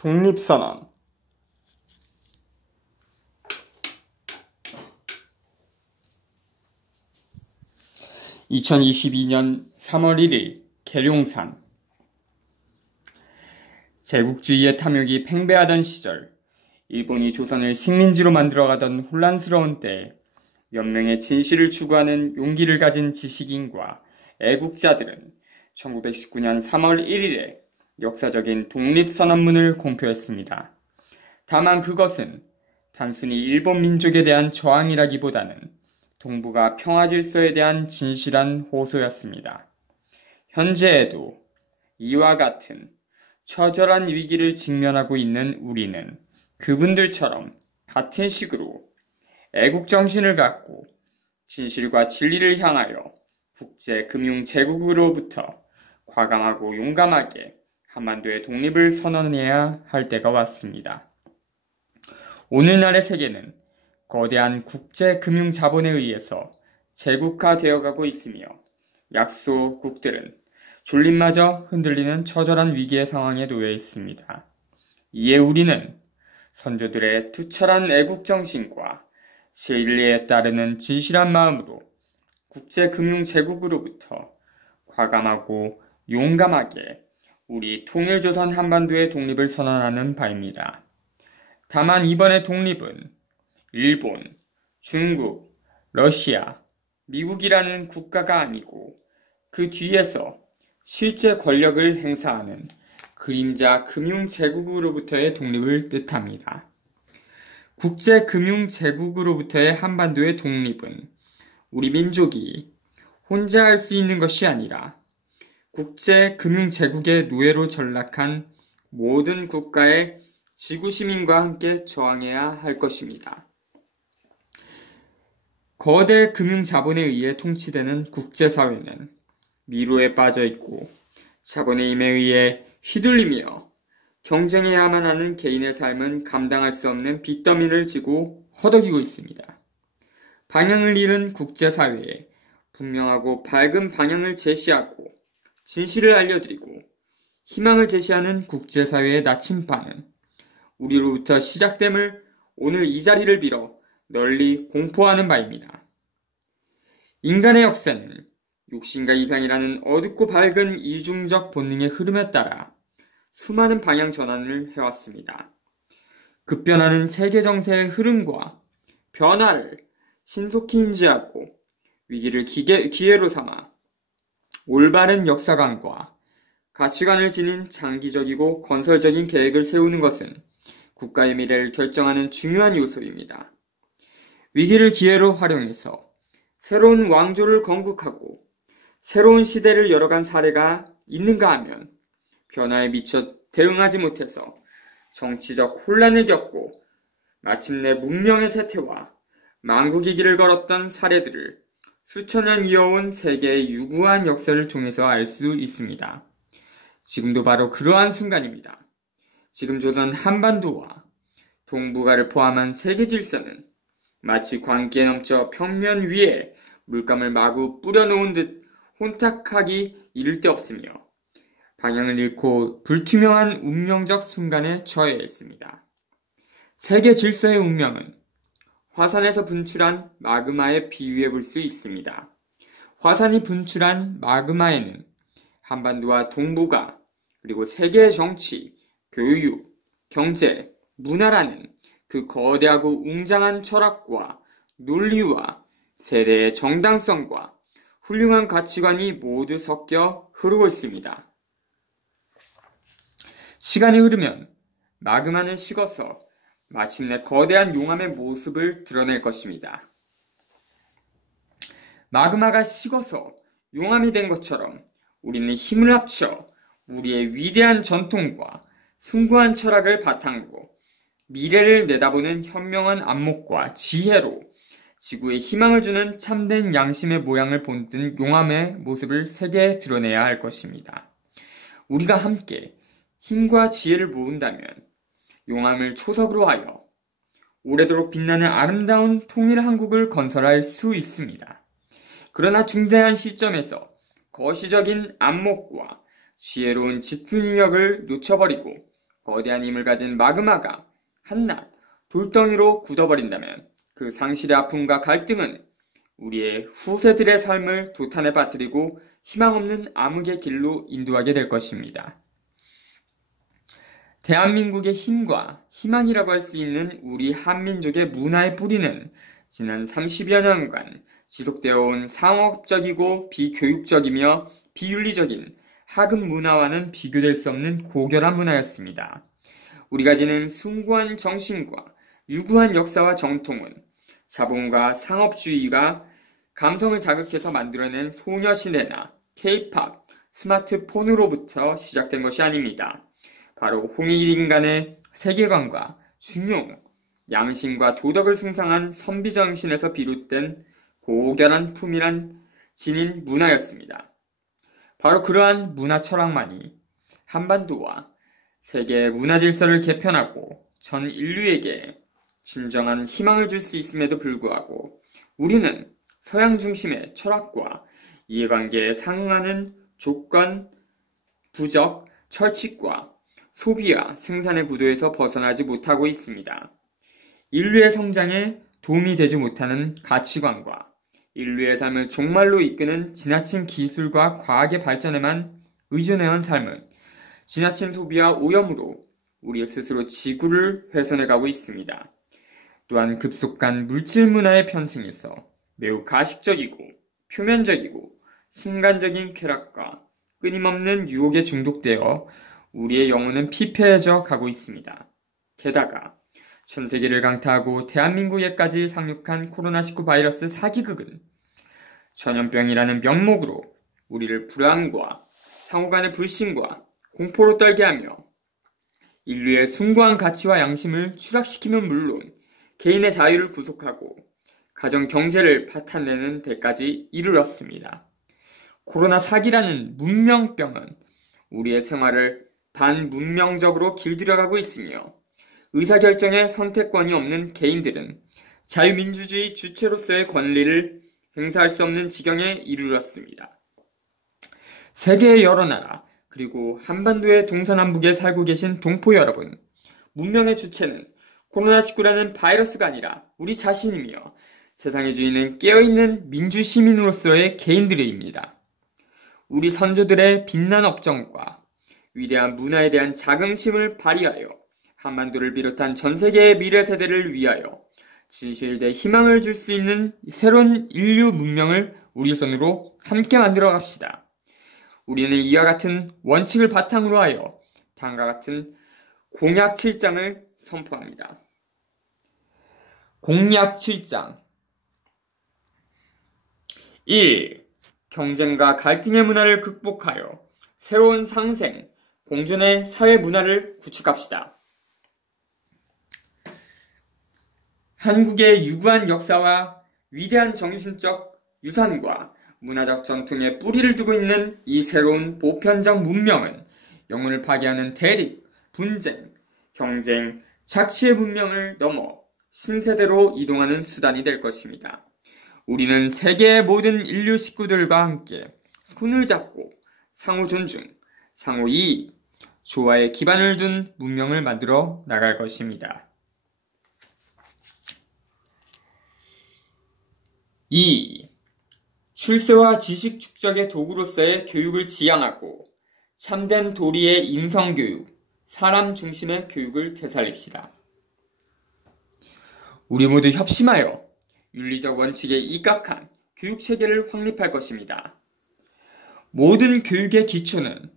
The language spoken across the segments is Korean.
독립선언. 2022년 3월 1일 계룡산. 제국주의의 탐욕이 팽배하던 시절, 일본이 조선을 식민지로 만들어가던 혼란스러운 때에 몇 명의 진실을 추구하는 용기를 가진 지식인과 애국자들은 1919년 3월 1일에 역사적인 독립선언문을 공표했습니다. 다만 그것은 단순히 일본 민족에 대한 저항이라기보다는 동북아 평화질서에 대한 진실한 호소였습니다. 현재에도 이와 같은 처절한 위기를 직면하고 있는 우리는 그분들처럼 같은 식으로 애국정신을 갖고 진실과 진리를 향하여 국제금융제국으로부터 과감하고 용감하게 한반도의 독립을 선언해야 할 때가 왔습니다. 오늘날의 세계는 거대한 국제금융자본에 의해서 제국화되어가고 있으며 약소국들은 존립마저 흔들리는 처절한 위기의 상황에 놓여 있습니다. 이에 우리는 선조들의 투철한 애국정신과 진리에 따르는 진실한 마음으로 국제금융제국으로부터 과감하고 용감하게 우리 통일조선 한반도의 독립을 선언하는 바입니다. 다만 이번의 독립은 일본, 중국, 러시아, 미국이라는 국가가 아니고 그 뒤에서 실제 권력을 행사하는 그림자 금융제국으로부터의 독립을 뜻합니다. 국제금융제국으로부터의 한반도의 독립은 우리 민족이 혼자 할 수 있는 것이 아니라 국제금융제국의 노예로 전락한 모든 국가의 지구시민과 함께 저항해야 할 것입니다. 거대 금융자본에 의해 통치되는 국제사회는 미로에 빠져있고 자본의 힘에 의해 휘둘리며 경쟁해야만 하는 개인의 삶은 감당할 수 없는 빚더미를 지고 허덕이고 있습니다. 방향을 잃은 국제사회에 분명하고 밝은 방향을 제시하고 진실을 알려드리고 희망을 제시하는 국제사회의 나침반은 우리로부터 시작됨을 오늘 이 자리를 빌어 널리 공포하는 바입니다. 인간의 역사는 욕심과 이상이라는 어둡고 밝은 이중적 본능의 흐름에 따라 수많은 방향 전환을 해왔습니다. 급변하는 세계 정세의 흐름과 변화를 신속히 인지하고 위기를 기회로 삼아 올바른 역사관과 가치관을 지닌 장기적이고 건설적인 계획을 세우는 것은 국가의 미래를 결정하는 중요한 요소입니다. 위기를 기회로 활용해서 새로운 왕조를 건국하고 새로운 시대를 열어간 사례가 있는가 하면 변화에 미처 대응하지 못해서 정치적 혼란을 겪고 마침내 문명의 쇠퇴와 망국의 길을 걸었던 사례들을 수천 년 이어온 세계의 유구한 역사를 통해서 알 수 있습니다. 지금도 바로 그러한 순간입니다. 지금 조선 한반도와 동북아를 포함한 세계 질서는 마치 광기에 넘쳐 평면 위에 물감을 마구 뿌려놓은 듯 혼탁하기 이를 데 없으며 방향을 잃고 불투명한 운명적 순간에 처해 있습니다. 세계 질서의 운명은 화산에서 분출한 마그마에 비유해 볼 수 있습니다. 화산이 분출한 마그마에는 한반도와 동북아, 그리고 세계의 정치, 교육, 경제, 문화라는 그 거대하고 웅장한 철학과 논리와 세대의 정당성과 훌륭한 가치관이 모두 섞여 흐르고 있습니다. 시간이 흐르면 마그마는 식어서 마침내 거대한 용암의 모습을 드러낼 것입니다. 마그마가 식어서 용암이 된 것처럼 우리는 힘을 합쳐 우리의 위대한 전통과 숭고한 철학을 바탕으로 미래를 내다보는 현명한 안목과 지혜로 지구에 희망을 주는 참된 양심의 모양을 본뜬 용암의 모습을 세계에 드러내야 할 것입니다. 우리가 함께 힘과 지혜를 모은다면 용암을 초석으로 하여 오래도록 빛나는 아름다운 통일 한국을 건설할 수 있습니다. 그러나 중대한 시점에서 거시적인 안목과 지혜로운 집중력을 놓쳐버리고 거대한 힘을 가진 마그마가 한낱 돌덩이로 굳어버린다면 그 상실의 아픔과 갈등은 우리의 후세들의 삶을 도탄에 빠뜨리고 희망 없는 암흑의 길로 인도하게 될 것입니다. 대한민국의 힘과 희망이라고 할 수 있는 우리 한민족의 문화의 뿌리는 지난 30여 년간 지속되어 온 상업적이고 비교육적이며 비윤리적인 하급 문화와는 비교될 수 없는 고결한 문화였습니다. 우리가 지닌 숭고한 정신과 유구한 역사와 정통은 자본과 상업주의가 감성을 자극해서 만들어낸 소녀시대나 K-팝, 스마트폰으로부터 시작된 것이 아닙니다. 바로 홍익인간의 세계관과 중용, 양심과 도덕을 숭상한 선비정신에서 비롯된 고결한 품이란 지닌 문화였습니다. 바로 그러한 문화 철학만이 한반도와 세계의 문화 질서를 개편하고 전 인류에게 진정한 희망을 줄 수 있음에도 불구하고 우리는 서양 중심의 철학과 이해관계에 상응하는 조건, 부적, 철칙과 소비와 생산의 구도에서 벗어나지 못하고 있습니다. 인류의 성장에 도움이 되지 못하는 가치관과 인류의 삶을 종말로 이끄는 지나친 기술과 과학의 발전에만 의존해온 삶은 지나친 소비와 오염으로 우리 스스로 지구를 훼손해가고 있습니다. 또한 급속한 물질 문화의 편승에서 매우 가식적이고 표면적이고 순간적인 쾌락과 끊임없는 유혹에 중독되어 우리의 영혼은 피폐해져 가고 있습니다. 게다가 전 세계를 강타하고 대한민국에까지 상륙한 코로나19 바이러스 사기극은 전염병이라는 명목으로 우리를 불안과 상호 간의 불신과 공포로 떨게 하며 인류의 숭고한 가치와 양심을 추락시키면 물론 개인의 자유를 구속하고 가정 경제를 파탄내는 데까지 이르렀습니다. 코로나 사기라는 문명병은 우리의 생활을 반문명적으로 길들여가고 있으며 의사결정의 선택권이 없는 개인들은 자유민주주의 주체로서의 권리를 행사할 수 없는 지경에 이르렀습니다. 세계의 여러 나라 그리고 한반도의 동서남북에 살고 계신 동포 여러분, 문명의 주체는 코로나19라는 바이러스가 아니라 우리 자신이며 세상의 주인은 깨어있는 민주시민으로서의 개인들입니다. 우리 선조들의 빛난 업적과 위대한 문화에 대한 자긍심을 발휘하여 한반도를 비롯한 전 세계의 미래 세대를 위하여 진실된 희망을 줄 수 있는 새로운 인류 문명을 우리 손으로 함께 만들어 갑시다. 우리는 이와 같은 원칙을 바탕으로 하여 다음과 같은 공약 7장을 선포합니다. 공약 7장 1. 경쟁과 갈등의 문화를 극복하여 새로운 상생, 공존의 사회 문화를 구축합시다. 한국의 유구한 역사와 위대한 정신적 유산과 문화적 전통에 뿌리를 두고 있는 이 새로운 보편적 문명은 영혼을 파괴하는 대립, 분쟁, 경쟁, 착취의 문명을 넘어 신세대로 이동하는 수단이 될 것입니다. 우리는 세계의 모든 인류 식구들과 함께 손을 잡고 상호 존중, 상호 이익, 조화의 기반을 둔 문명을 만들어 나갈 것입니다. 2. 출세와 지식 축적의 도구로서의 교육을 지향하고 참된 도리의 인성교육, 사람 중심의 교육을 되살립시다. 우리 모두 협심하여 윤리적 원칙에 입각한 교육체계를 확립할 것입니다. 모든 교육의 기초는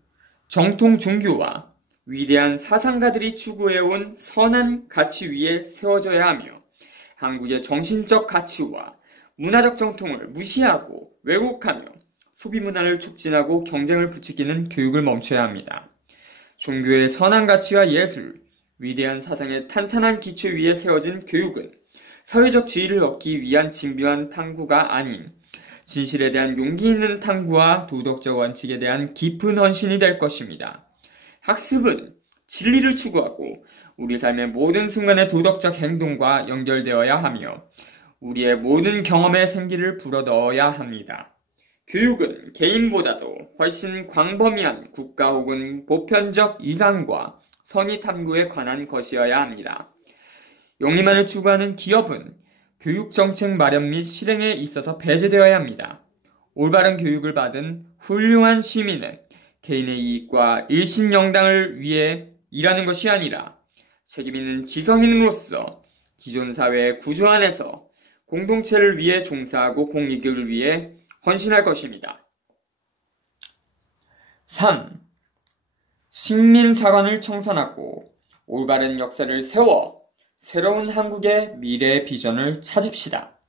정통 종교와 위대한 사상가들이 추구해온 선한 가치 위에 세워져야 하며 한국의 정신적 가치와 문화적 정통을 무시하고 왜곡하며 소비문화를 촉진하고 경쟁을 부추기는 교육을 멈춰야 합니다. 종교의 선한 가치와 예술, 위대한 사상의 탄탄한 기초 위에 세워진 교육은 사회적 지위를 얻기 위한 진부한 탐구가 아닌 진실에 대한 용기 있는 탐구와 도덕적 원칙에 대한 깊은 헌신이 될 것입니다. 학습은 진리를 추구하고 우리 삶의 모든 순간의 도덕적 행동과 연결되어야 하며 우리의 모든 경험의 생기를 불어넣어야 합니다. 교육은 개인보다도 훨씬 광범위한 국가 혹은 보편적 이상과 선의 탐구에 관한 것이어야 합니다. 영리만을 추구하는 기업은 교육정책 마련 및 실행에 있어서 배제되어야 합니다. 올바른 교육을 받은 훌륭한 시민은 개인의 이익과 일신영당을 위해 일하는 것이 아니라 책임있는 지성인으로서 기존 사회의 구조 안에서 공동체를 위해 종사하고 공익을 위해 헌신할 것입니다. 3. 식민사관을 청산하고 올바른 역사를 세워 새로운 한국의 미래 비전을 찾읍시다.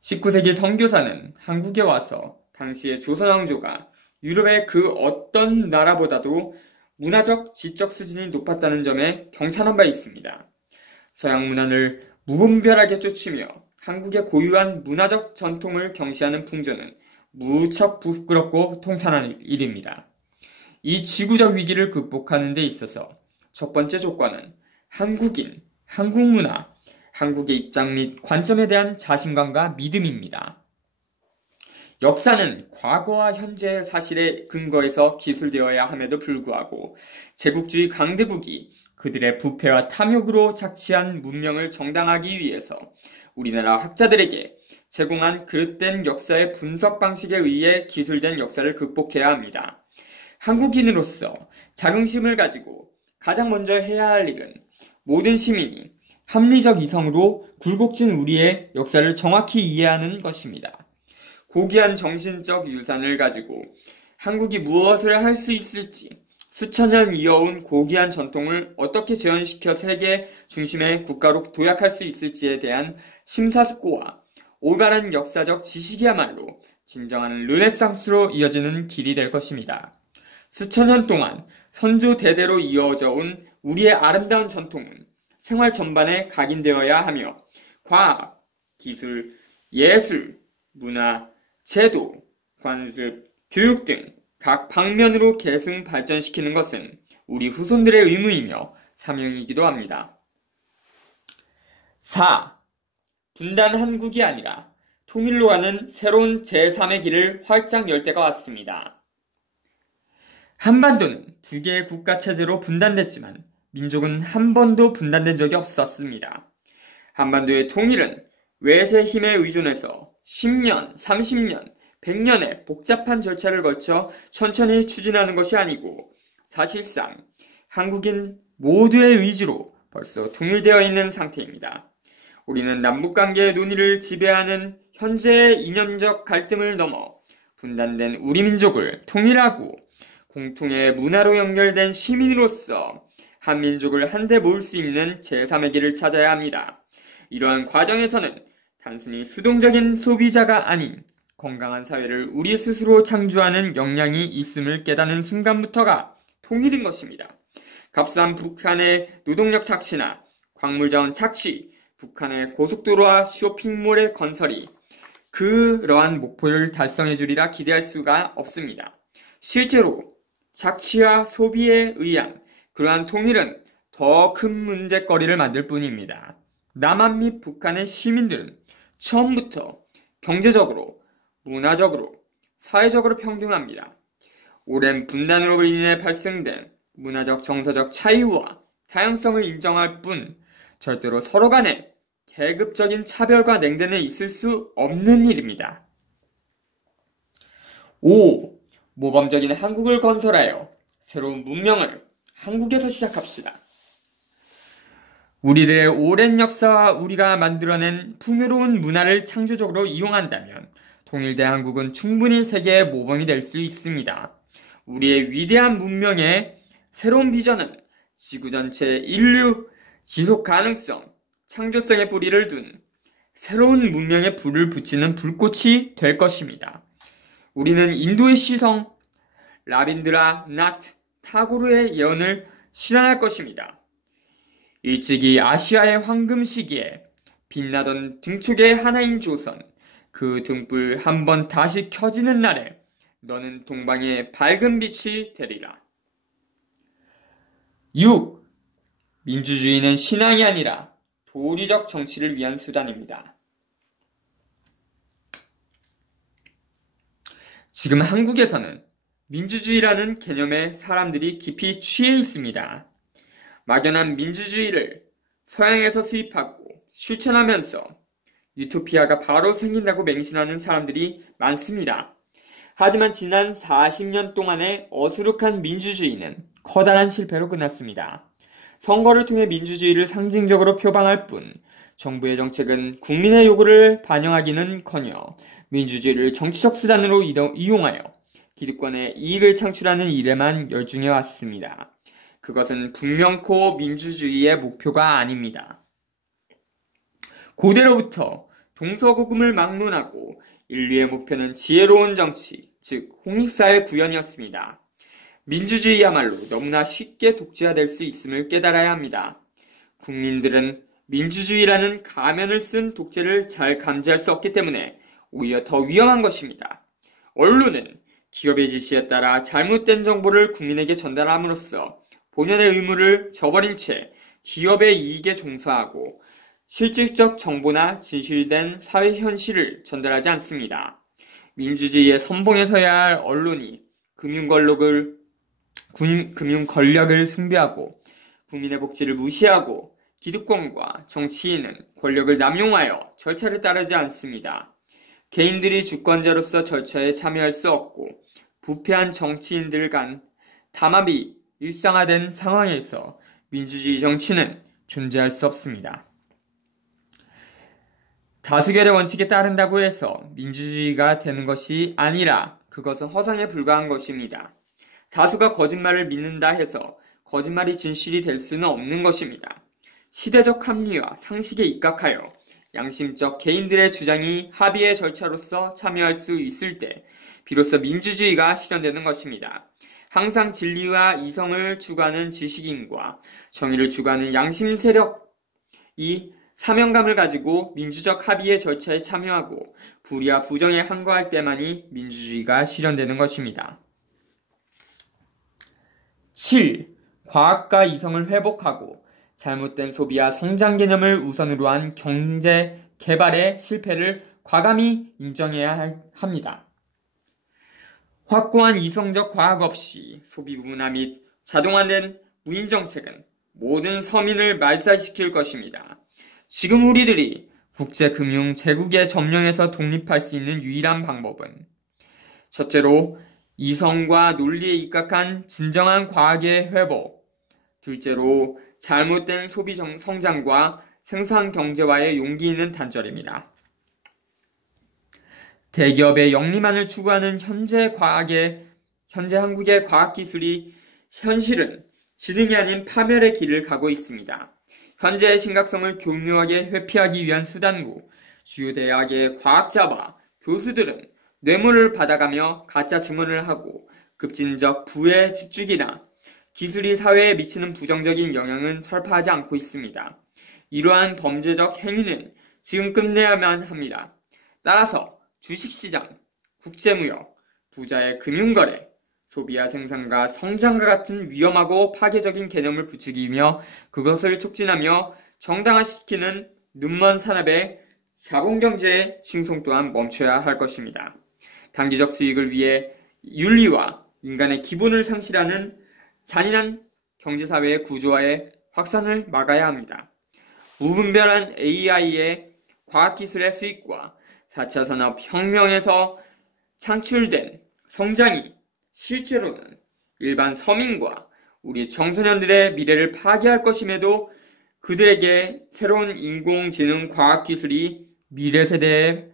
19세기 선교사는 한국에 와서 당시의 조선왕조가 유럽의 그 어떤 나라보다도 문화적, 지적 수준이 높았다는 점에 경탄한 바 있습니다. 서양 문화를 무분별하게 쫓으며 한국의 고유한 문화적 전통을 경시하는 풍조는 무척 부끄럽고 통탄한 일입니다. 이 지구적 위기를 극복하는 데 있어서 첫 번째 조건은 한국인, 한국 문화, 한국의 입장 및 관점에 대한 자신감과 믿음입니다. 역사는 과거와 현재의 사실에 근거해서 기술되어야 함에도 불구하고 제국주의 강대국이 그들의 부패와 탐욕으로 착취한 문명을 정당화하기 위해서 우리나라 학자들에게 제공한 그릇된 역사의 분석 방식에 의해 기술된 역사를 극복해야 합니다. 한국인으로서 자긍심을 가지고 가장 먼저 해야 할 일은 모든 시민이 합리적 이성으로 굴곡진 우리의 역사를 정확히 이해하는 것입니다. 고귀한 정신적 유산을 가지고 한국이 무엇을 할 수 있을지, 수천 년 이어온 고귀한 전통을 어떻게 재현시켜 세계 중심의 국가로 도약할 수 있을지에 대한 심사숙고와 올바른 역사적 지식이야말로 진정한 르네상스로 이어지는 길이 될 것입니다. 수천 년 동안 선조 대대로 이어져 온 우리의 아름다운 전통은 생활 전반에 각인되어야 하며 과학, 기술, 예술, 문화, 제도, 관습, 교육 등 각 방면으로 계승 발전시키는 것은 우리 후손들의 의무이며 사명이기도 합니다. 4. 분단 한국이 아니라 통일로 가는 새로운 제3의 길을 활짝 열 때가 왔습니다. 한반도는 두 개의 국가체제로 분단됐지만 민족은 한 번도 분단된 적이 없었습니다. 한반도의 통일은 외세 힘에 의존해서 10년, 30년, 100년의 복잡한 절차를 거쳐 천천히 추진하는 것이 아니고 사실상 한국인 모두의 의지로 벌써 통일되어 있는 상태입니다. 우리는 남북관계의 논의를 지배하는 현재의 이념적 갈등을 넘어 분단된 우리 민족을 통일하고 공통의 문화로 연결된 시민으로서 한 민족을 한데 모을 수 있는 제3의 길을 찾아야 합니다. 이러한 과정에서는 단순히 수동적인 소비자가 아닌 건강한 사회를 우리 스스로 창조하는 역량이 있음을 깨닫는 순간부터가 통일인 것입니다. 값싼 북한의 노동력 착취나 광물자원 착취, 북한의 고속도로와 쇼핑몰의 건설이 그러한 목표를 달성해 주리라 기대할 수가 없습니다. 실제로 착취와 소비에 의한 그러한 통일은 더 큰 문제거리를 만들 뿐입니다. 남한 및 북한의 시민들은 처음부터 경제적으로, 문화적으로, 사회적으로 평등합니다. 오랜 분단으로 인해 발생된 문화적, 정서적 차이와 다양성을 인정할 뿐 절대로 서로 간에 계급적인 차별과 냉대는 있을 수 없는 일입니다. 5. 모범적인 한국을 건설하여 새로운 문명을 한국에서 시작합시다. 우리들의 오랜 역사와 우리가 만들어낸 풍요로운 문화를 창조적으로 이용한다면 통일된 한국은 충분히 세계의 모범이 될 수 있습니다. 우리의 위대한 문명의 새로운 비전은 지구 전체 인류 지속 가능성, 창조성의 뿌리를 둔 새로운 문명의 불을 붙이는 불꽃이 될 것입니다. 우리는 인도의 시성, 라빈드라 나트 타고르의 예언을 실현할 것입니다. 일찍이 아시아의 황금 시기에 빛나던 등축의 하나인 조선, 그 등불 한번 다시 켜지는 날에 너는 동방의 밝은 빛이 되리라. 6. 민주주의는 신앙이 아니라 도리적 정치를 위한 수단입니다. 지금 한국에서는 민주주의라는 개념에 사람들이 깊이 취해 있습니다. 막연한 민주주의를 서양에서 수입하고 실천하면서 유토피아가 바로 생긴다고 맹신하는 사람들이 많습니다. 하지만 지난 40년 동안의 어수룩한 민주주의는 커다란 실패로 끝났습니다. 선거를 통해 민주주의를 상징적으로 표방할 뿐 정부의 정책은 국민의 요구를 반영하기는커녕 민주주의를 정치적 수단으로 이용하여 기득권의 이익을 창출하는 일에만 열중해 왔습니다. 그것은 분명코 민주주의의 목표가 아닙니다. 고대로부터 동서고금을 막론하고 인류의 목표는 지혜로운 정치, 즉 홍익사회 구현이었습니다. 민주주의야말로 너무나 쉽게 독재화될 수 있음을 깨달아야 합니다. 국민들은 민주주의라는 가면을 쓴 독재를 잘 감지할 수 없기 때문에 오히려 더 위험한 것입니다. 언론은 기업의 지시에 따라 잘못된 정보를 국민에게 전달함으로써 본연의 의무를 저버린 채 기업의 이익에 종사하고 실질적 정보나 진실된 사회 현실을 전달하지 않습니다. 민주주의의 선봉에 서야 할 언론이 금융 권력을 숭배하고 국민의 복지를 무시하고 기득권과 정치인은 권력을 남용하여 절차를 따르지 않습니다. 개인들이 주권자로서 절차에 참여할 수 없고 부패한 정치인들 간 담합이 일상화된 상황에서 민주주의 정치는 존재할 수 없습니다. 다수결의 원칙에 따른다고 해서 민주주의가 되는 것이 아니라 그것은 허상에 불과한 것입니다. 다수가 거짓말을 믿는다 해서 거짓말이 진실이 될 수는 없는 것입니다. 시대적 합리와 상식에 입각하여 양심적 개인들의 주장이 합의의 절차로서 참여할 수 있을 때 비로소 민주주의가 실현되는 것입니다. 항상 진리와 이성을 추구하는 지식인과 정의를 추구하는 양심 세력이 사명감을 가지고 민주적 합의의 절차에 참여하고 불의와 부정에 항거할 때만이 민주주의가 실현되는 것입니다. 7. 과학과 이성을 회복하고 잘못된 소비와 성장 개념을 우선으로 한 경제 개발의 실패를 과감히 인정해야 합니다. 확고한 이성적 과학 없이 소비 문화 및 자동화된 무인 정책은 모든 서민을 말살시킬 것입니다. 지금 우리들이 국제금융 제국의 점령에서 독립할 수 있는 유일한 방법은 첫째로 이성과 논리에 입각한 진정한 과학의 회복, 둘째로 잘못된 소비 성장과 생산 경제화의 용기 있는 단절입니다. 대기업의 영리만을 추구하는 현재 한국의 과학기술이 현실은 지능이 아닌 파멸의 길을 가고 있습니다. 현재의 심각성을 교묘하게 회피하기 위한 수단으로 주요 대학의 과학자와 교수들은 뇌물을 받아가며 가짜 증언을 하고 급진적 부의 집중이나 기술이 사회에 미치는 부정적인 영향은 설파하지 않고 있습니다. 이러한 범죄적 행위는 지금 끝내야만 합니다. 따라서 주식시장, 국제무역, 부자의 금융거래, 소비와 생산과 성장과 같은 위험하고 파괴적인 개념을 부추기며 그것을 촉진하며 정당화시키는 눈먼 산업의 자본경제의 칭송 또한 멈춰야 할 것입니다. 단기적 수익을 위해 윤리와 인간의 기본을 상실하는 잔인한 경제사회의 구조화의 확산을 막아야 합니다. 무분별한 AI의 과학기술의 수익과 4차 산업혁명에서 창출된 성장이 실제로는 일반 서민과 우리 청소년들의 미래를 파괴할 것임에도 그들에게 새로운 인공지능 과학기술이 미래 세대의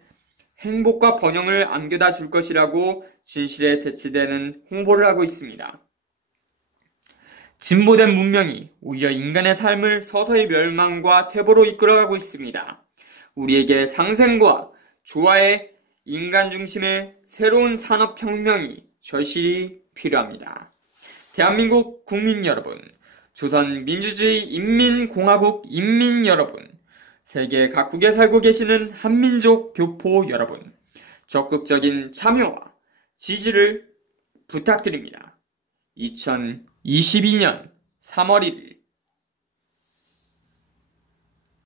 행복과 번영을 안겨다 줄 것이라고 진실에 대치되는 홍보를 하고 있습니다. 진보된 문명이 오히려 인간의 삶을 서서히 멸망과 퇴보로 이끌어가고 있습니다. 우리에게 상생과 조화의 인간 중심의 새로운 산업혁명이 절실히 필요합니다. 대한민국 국민 여러분, 조선민주주의 인민공화국 인민 여러분, 세계 각국에 살고 계시는 한민족 교포 여러분, 적극적인 참여와 지지를 부탁드립니다. 2022년 3월 1일